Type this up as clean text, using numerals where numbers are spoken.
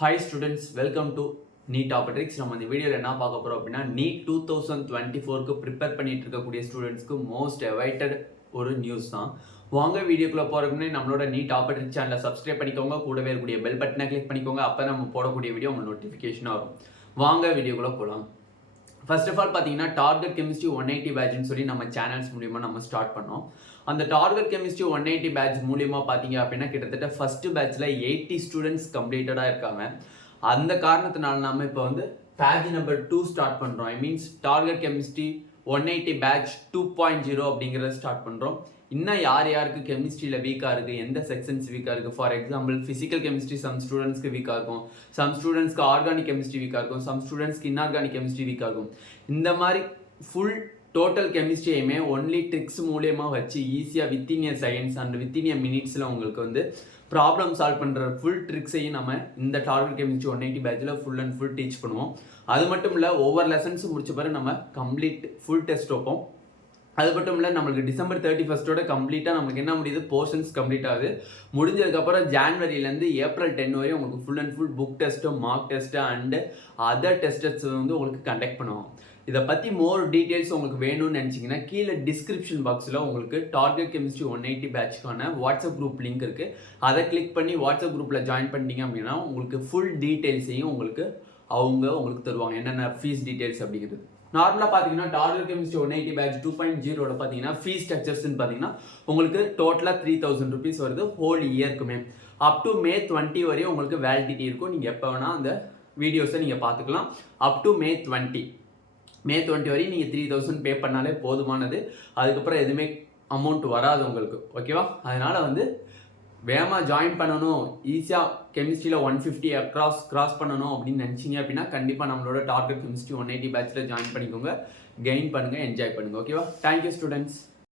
Hi students, welcome to Neet Topics. நம்ம இந்த வீடியோல என்ன பார்க்க போறோம் அப்படின்னா Neet 2024க்கு ப்ரிப்பேர் பண்ணிட்டு இருக்கக்கூடிய ஸ்டூடெண்ட்ஸ்க்கு மோஸ்ட் அவைட்டட் ஒரு நியூஸ் தான். வாங்க வீடியோக்குள்ள போறதுக்கு முன்னாடி நம்மளோட Neet Topics சேனலை சப்ஸ்கிரைப் பண்ணிக்கோங்க, கூடவே இருக்கக்கூடிய பெல் பட்டனை கிளிக் பண்ணிக்கோங்க. அப்போ நம்ம போடக்கூடிய வீடியோ உங்களுக்கு நோட்டிஃபிகேஷன் வரும். வாங்க வீடியோக்குள்ள போகலாம். ஃபர்ஸ்ட் ஆஃப் ஆல் பார்த்தீங்கன்னா டார்கெட் கெமிஸ்ட்ரி 180 பேட்ச்னு சொல்லி நம்ம சேனல்ஸ் மூலியமாக நம்ம ஸ்டார்ட் பண்ணோம். அந்த டார்கெட் கெமிஸ்ட்ரி 180 பேட்ச் மூலியமாக பார்த்தீங்க அப்படின்னா கிட்டத்தட்ட ஃபர்ஸ்ட் பேட்ச்சில் 80 ஸ்டூடெண்ட்ஸ் கம்ப்ளீட்டடாக இருக்காங்க. அந்த காரணத்தினால நம்ம இப்போ வந்து பேட்ச் நம்பர் 2 ஸ்டார்ட் பண்ணுறோம். I means target chemistry 180 batch 2.0 அப்படிங்கிறத ஸ்டார்ட் பண்ணுறோம். இன்னும் யார் யாருக்கு கெமிஸ்ட்ரியில் வீக்காக இருக்குது, எந்த செக்ஷன்ஸ் வீக்காக இருக்குது, for example physical chemistry some ஸ்டூடெண்ட்ஸ்க்கு வீக்காக இருக்கும், சம் ஸ்டூடெண்ட்ஸ்க்கு ஆர்கானிக் கெமிஸ்ட்ரி வீக்காக இருக்கும், சம் ஸ்டூடெண்ட்ஸ்க்கு இன்ஆர்கானிக் கெமிஸ்ட்ரி வீக்காக இருக்கும். இந்த மாதிரி ஃபுல் டோட்டல் கெமிஸ்ட்ரியுமே ஒன்லி ட்ரிக்ஸ் மூலியமாக வச்சு ஈஸியாக within year seconds and within year மினிட்ஸில் உங்களுக்கு வந்து ப்ராப்ளம் சால்வ் பண்ணுற ஃபுல் ட்ரிக்ஸையும் நம்ம இந்த டார்கெட் கெமிஸ்ட்ரி 180 பேட்சில் ஃபுல் அண்ட் ஃபுல் டீச் பண்ணுவோம். அது மட்டும் இல்லை, ஒவ்வொரு லெசன்ஸும் முடிச்ச பிறகு நம்ம கம்ப்ளீட் ஃபுல் டெஸ்ட் வைப்போம். அது மட்டும் இல்லை, நம்மளுக்கு டிசம்பர் 31 கம்ப்ளீட்டாக நமக்கு என்ன முடியுது, போர்ஷன்ஸ் கம்ப்ளீட் ஆகுது. முடிஞ்சதுக்கப்புறம் ஜான்வரியிலேருந்து ஏப்ரல் 10 வரையும் உங்களுக்கு full and full book test, mark test and other tests வந்து உங்களுக்கு கண்டக்ட் பண்ணுவோம். இதை பற்றி மோர் டீட்டெயில்ஸ் உங்களுக்கு வேணும்னு நினச்சிங்கன்னா கீழே டிஸ்கிரிப்ஷன் பாக்ஸில் உங்களுக்கு டார்கெட் கெமிஸ்ட்ரி 180 பேட்ச்க்கான வாட்ஸ்அப் குரூப் லிங்க் இருக்குது. அதை கிளிக் பண்ணி வாட்ஸ்அப் குரூப்பில் ஜாயின் பண்ணிட்டீங்க அப்படின்னா உங்களுக்கு ஃபுல் டீட்டெயில்ஸையும் உங்களுக்கு தருவாங்க, என்னென்ன ஃபீஸ் டீட்டெயில்ஸ் அப்படிங்கிறது. நார்மலாக பார்த்தீங்கன்னா டார்கெட் கெமிஸ்ட்ரி 180 பேட்ச் 2.0 பார்த்தீங்கன்னா ஃபீஸ் ஸ்ட்ரக்சர்ஸ்ன்னு பார்த்தீங்கன்னா உங்களுக்கு டோட்டலாக 3000 rupees வருது ஹோல் இயர்க்குமே. அப் டு May 20 வரையும் உங்களுக்கு வேலிடிட்டி இருக்கும். நீங்கள் எப்போ வேணால் அந்த வீடியோஸை நீங்கள் பார்த்துக்கலாம். அப் டு May 20 வரையும் நீங்கள் 3000 பே பண்ணாலே போதுமானது. அதுக்கப்புறம் எதுவுமே அமௌண்ட் வராது உங்களுக்கு, ஓகேவா? அதனால் வந்து வேகமாக ஜாயின் பண்ணணும், ஈஸியாக கெமிஸ்ட்ரியில் 150 கிராஸ் பண்ணணும் அப்படின்னு நினச்சிங்க அப்படின்னா கண்டிப்பாக நம்மளோட டார்கெட் கெமிஸ்ட்ரி 180 பேட்சில் ஜாயின் பண்ணிக்கோங்க, கெயின் பண்ணுங்கள், என்ஜாய் பண்ணுங்கள், ஓகேவா? Thank you students.